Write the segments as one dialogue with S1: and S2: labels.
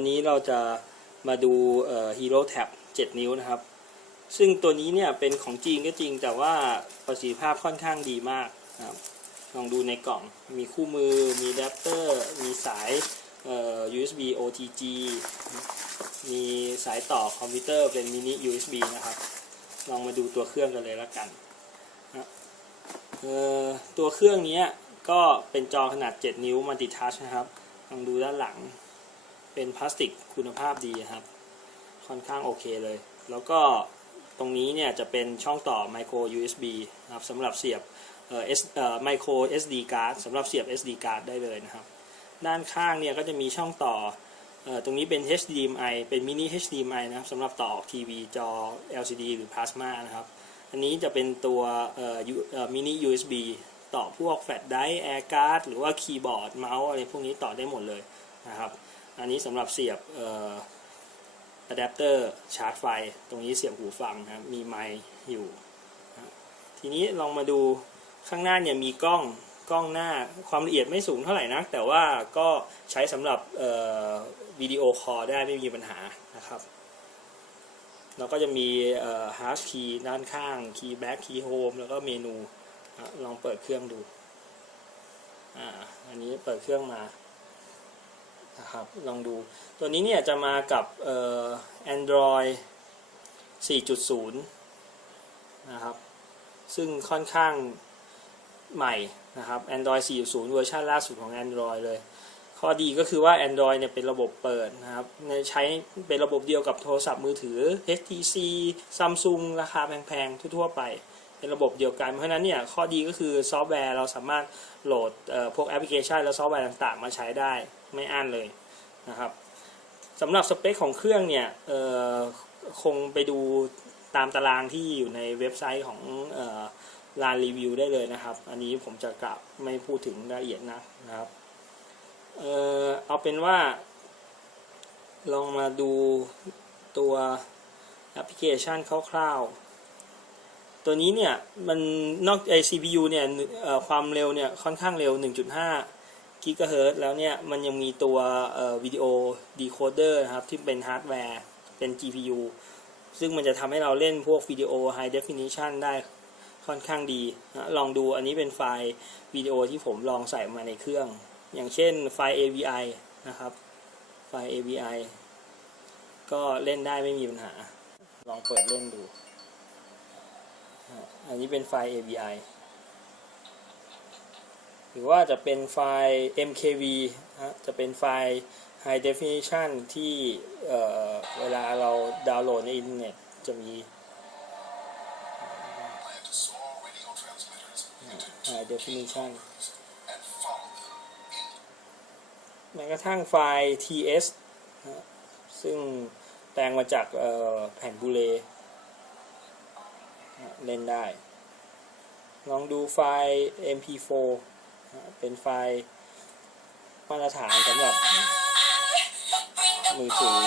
S1: วันนี้เราจะมาดู Hero Tab 7นิ้วนะครับ ซึ่งตัวนี้เนี่ยเป็นของจีนก็จริงแต่ว่าประสิทธิภาพค่อนข้างดีมากนะครับลองดูในกล่องมีคู่มือมีแดปเตอร์ มีสาย USB OTG มีสายต่อคอมพิวเตอร์เป็นมินิ USB นะครับ ลองมาดูตัวเครื่องกันเลยละกันนะตัวเครื่องนี้ก็เป็นจอขนาด 7 นิ้วมัลติทัชนะครับ ลองดูด้านหลัง เป็นพลาสติกคุณภาพดีครับ ค่อนข้างโอเคเลย แล้วก็ตรงนี้เนี่ยจะเป็นช่องต่อ micro USB นะครับสำหรับเสียบเอ่อ S เอ่อ micro SD card สำหรับเสียบ SD card ได้เลยนะครับ ด้านข้างเนี่ยก็จะมีช่องต่อเอ่อตรงนี้เป็น HDMI เป็น mini HDMI นะครับสำหรับต่อออกทีวีจอ LCD หรือ Plasma นะครับ อันนี้จะเป็นตัวเอ่อออ mini USB ต่อพวกแฟลชไดร์แอร์การ์ดหรือว่าคีย์บอร์ดเมาส์อะไรพวกนี้ต่อได้หมดเลยนะครับ อันนี้สำหรับเสียบอะแดปเตอร์ชาร์จไฟ ตรงนี้เสียบหูฟังนะครับ มีไมค์อยู่ ทีนี้ลองมาดูข้างหน้าเนี่ยมีกล้องกล้องหน้าความละเอียดไม่สูงเท่าไหร่นัก แต่ว่าก็ใช้สำหรับวิดีโอคอลได้ไม่มีปัญหานะครับแล้วก็จะมีเอ่อ hash key ด้านข้าง key back key home แล้วก็เมนูลองเปิดเครื่องดูอ่าอันนี้เปิดเครื่องมา นะครับลองดูตัวนี้เนี่ยจะมากับเอ่อ Android 4.0 นะครับ ซึ่งค่อนข้างใหม่นะครับ Android 4.0 เวอร์ชันล่าสุดของ Android เลย ข้อดีก็คือว่า Android เนี่ยเป็นระบบเปิดนะครับในใช้เป็นระบบเดียวกับโทรศัพท์มือถือ HTC Samsung ราคาแพงๆ ทั่วๆ ไป เป็นระบบเดียวกัน เพราะฉะนั้นเนี่ยข้อดีก็คือซอฟต์แวร์เราสามารถโหลดพวกแอปพลิเคชันและซอฟต์แวร์ต่างๆ มาใช้ได้ ไม่อั้นเลยนะครับสำหรับสเปคของเครื่องเนี่ยคงไปดูตามตารางที่อยู่ในเว็บไซต์ของลานรีวิวได้เลยนะครับ อันนี้ผมจะกลับไม่พูดถึงรายละเอียดนะนะครับเออเอาเป็นว่า ลองมาดูตัวแอปพลิเคชันคร่าวๆ ตัวนี้เนี่ย มันนอกไอ CPU เนี่ยความเร็วเนี่ยค่อนข้างเร็ว 1.5 กิกะเฮิรตซ์แล้วเนี่ยมันยังมีตัววิดีโอดีโคเดอร์นะครับที่เป็นฮาร์ดแวร์เป็น GPU ซึ่งมันจะทำให้เราเล่นพวกวิดีโอ High Definition ได้ค่อนข้างดีนะลองดูอันนี้เป็นไฟล์วิดีโอที่ผมลองใส่มาในเครื่อง อย่างเช่นไฟล์ AVI นะครับ ไฟล์ AVI ก็เล่นได้ไม่มีปัญหา ลองเปิดเล่นดู อันนี้เป็นไฟล์ AVI รือว่าจะเป็นไฟล์ MKV ฮะจะเป็นไฟล์ High Definition ที่เเวลาเราดาวน์โหลดในอินเทอร์เน็ตจะมี High Definition แม้กระทั่งไฟล์ TS นะซึ่งแปลงมาจากแผ่นบูเลเล่นได้ ลองดูไฟล์ MP4 เป็นไฟล์มาตรฐานสำหรับมือถือ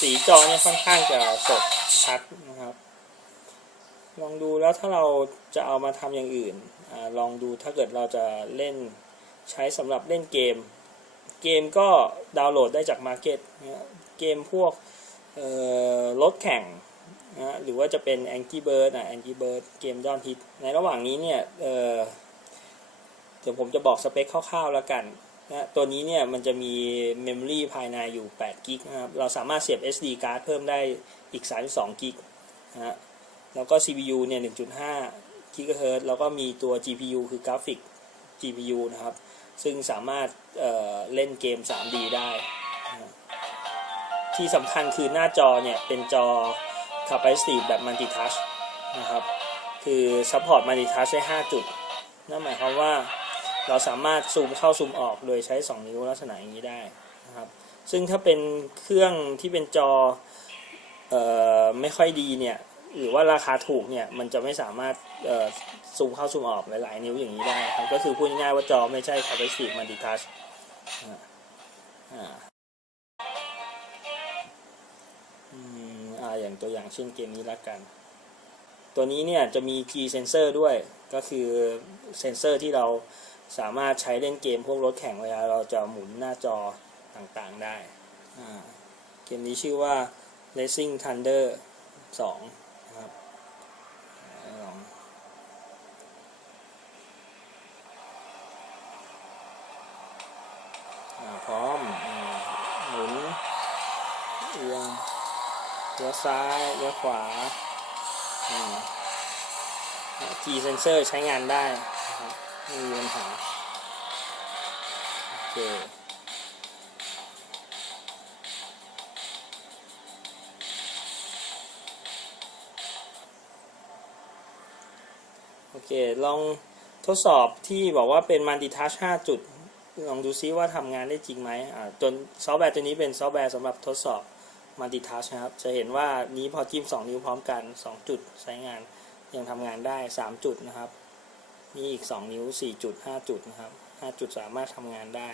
S1: สีจอเนี่ยค่อนข้างจะสดชัดนะครับ ลองดูแล้วถ้าเราจะเอามาทำอย่างอื่นอลองดูถ้าเกิดเราจะเล่นใช้สำหรับเล่นเกม เกมก็ดาวน์โหลดได้จากมาร์เก็ตเกมพวกรถแข่ง นะหรือว่าจะเป็น Angry Bird อะ Angry Bird เกมยอดฮิต ในระหว่างนี้เนี่ยเออเดี๋ยวผมจะบอกสเปคคร่าวๆแล้วกันนะตัวนี้เนี่ยมันจะมี Memory ภายในอยู่8กิกนะครับเราสามารถเสียบ SD card เพิ่มได้อีก 32กิกนะฮะแล้วก็ CPU เนี่ย1.5 GHz แล้วก็มีตัว GPU คือกราฟิก GPU นะครับ ซึ่งสามารถเเล่นเกม 3D ได้ ที่สำคัญคือหน้าจอเนี่ยเป็นจอ Capacitive แบบ Multi Touch นะครับ คือ Support Multi Touch ได้ 5 จุด นั่นหมายความว่าเราสามารถซูมเข้าซูมออกโดยใช้ 2 นิ้วลักษณะอย่างนี้ได้นะครับ ซึ่งถ้าเป็นเครื่องที่เป็นจอเอ่อไม่ค่อยดีเนี่ย หรือว่าราคาถูกเนี่ย มันจะไม่สามารถเอ่อซูมเข้าซูมออกหลาย ๆ นิ้วอย่างนี้ได้ครับ ก็คือพูดง่ายๆว่าจอไม่ใช่ capacitive multitouch อ่า อ่าอย่างตัวอย่างเช่นเกมนี้ละกัน ตัวนี้เนี่ยจะมี key sensor ด้วย ก็คือเซนเซอร์ที่เราสามารถใช้เล่นเกมพวกรถแข่งเวลาเราจะหมุนหน้าจอต่างๆได้ เกมนี้ชื่อว่า Racing Thunder 2 นะครับลองอาพร้อมอาหมุนเอียงเลี้ ยวซ้ายเลี้ยวขวาจีเซนเซอร์ใช้งานได้นะครับไม่มีปัญหาโอเคโอเค ลองทดสอบที่บอกว่าเป็น Multitouch 5จุด ลองดูซิว่าทำงานได้จริงไหมอ่าจนซอฟต์แวร์ตัวนี้เป็นซอฟต์แวร์สำหรับทดสอบ Multitouch นะครับ จะเห็นว่านี้พอจิ้ม 2 นิ้วพร้อมกัน 2 จุดใช้งานยังทำงานได้ 3 จุดนะครับ นี่อีก 2 นิ้ว 4 จุด 5 จุดนะครับ 5 จุดสามารถทำงานได้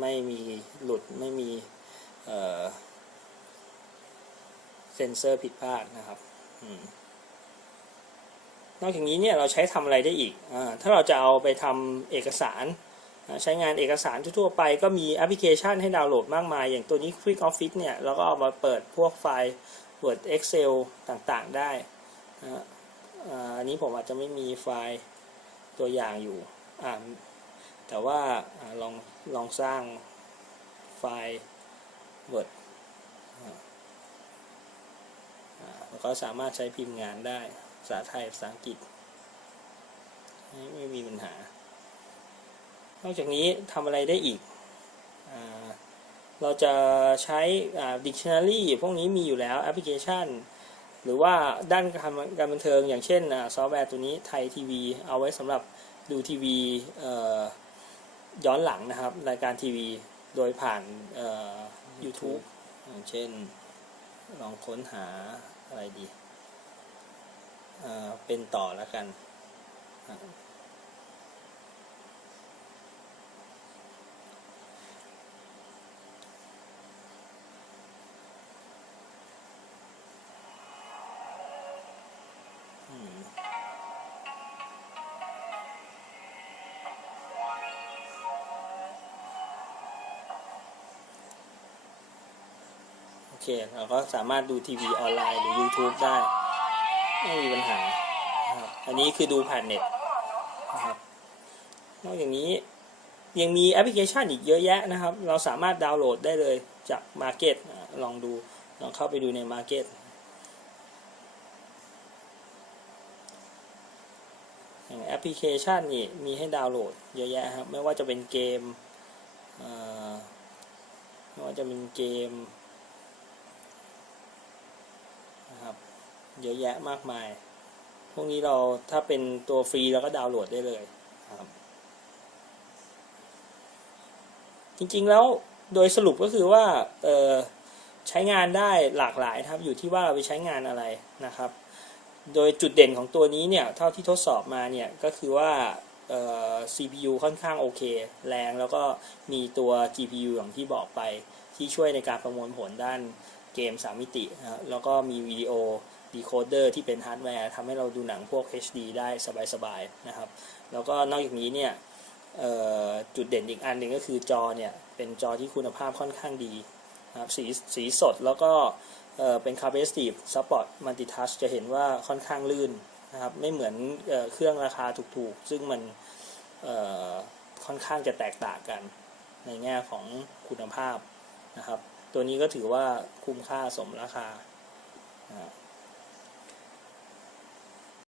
S1: ไม่มีหลุดไม่มีเเซนเซอร์ผิดพลาดนะครับนอกจากนี้เนี่ยเราใช้ทำอะไรได้อีกอถ้าเราจะเอาไปทำเอกสาร ใช้งานเอกสารทั่วไปก็มีแอปพลิเคชันให้ดาวน์โหลดมากมาย อย่างตัวนี้ Quick Office เนี่ยเราก็เอามาเปิดพวกไฟล์ Word Excel ต่างๆได้นะอันนี้ผมอาจจะไม่มีไฟล์ตัวอย่างอยู่ แต่ว่าลองลองสร้างไฟล์ Word อ่าอ่าแล้วก็สามารถใช้พิมพ์งานได้ภาษาไทยภาษาอังกฤษ ไม่มีปัญหา นอกจากนี้ทำอะไรได้อีกอเราจะใช้ dictionary พวกนี้มีอยู่แล้วแอปพลิเคชัน หรือว่าด้านการการบันเทิงอย่างเช่นซอฟต์แวร์ตัวนี้ไทยทีวีเอาไว้สำหรับดูทีวีย้อนหลังนะครับ รายการทีวีโดยผ่านเอ่อ YouTube อย่างเช่น ลองค้นหาอะไรดี เป็นต่อแล้วกัน เคเราก็สามารถดูทีวีออนไลน์หรือ YouTube ได้ ไม่มีปัญหาครับอันนี้คือดูผ่านเน็ตนะครับนอกจากนี้ยังมีแอปพลิเคชันอีกเยอะแยะนะครับ เราสามารถดาวน์โหลดได้เลยจาก Market ลองดู ลองเข้าไปดูใน Market อย่างแอปพลิเคชันนี่มีให้ดาวน์โหลดเยอะแยะครับ ไม่ว่าจะเป็นเกมเไม่ว่าจะเป็นเกมนะครับ เยอะแยะมากมาย พวกนี้เราถ้าเป็นตัวฟรีเราก็ดาวน์โหลดได้เลยครับ จริงๆแล้วโดยสรุปก็คือว่าใช้งานได้หลากหลายครับอยู่ที่ว่าเราไปใช้งานอะไรนะครับ โดยจุดเด่นของตัวนี้เนี่ยเท่าที่ทดสอบมาเนี่ยก็คือว่า CPU ค่อนข้างโอเค แรงแล้วก็มีตัว GPU อย่างที่บอกไปที่ช่วยในการประมวลผลด้านเกม 3 มิตินะฮะแล้วก็มีวิดีโอ ดีโคเดอร์ที่เป็นฮาร์ดแวร์ทำให้เราดูหนังพวก HD ได้สบายๆนะครับ แล้วก็นอกจากนี้เนี่ยจุดเด่นอีกอันหนึ่งก็คือจอเนี่ย เป็นจอที่คุณภาพค่อนข้างดีนะครับสีสีสดแล้วก็เเป็น Capacitive Support Multitouch จะเห็นว่าค่อนข้างลื่นนะครับ ไม่เหมือนเอเครื่องราคาถูกๆ ซึ่งมันค่อนข้างจะแตกต่างกันในแง่ของคุณภาพนะครับ ตัวนี้ก็ถือว่าคุ้มค่าสมราคา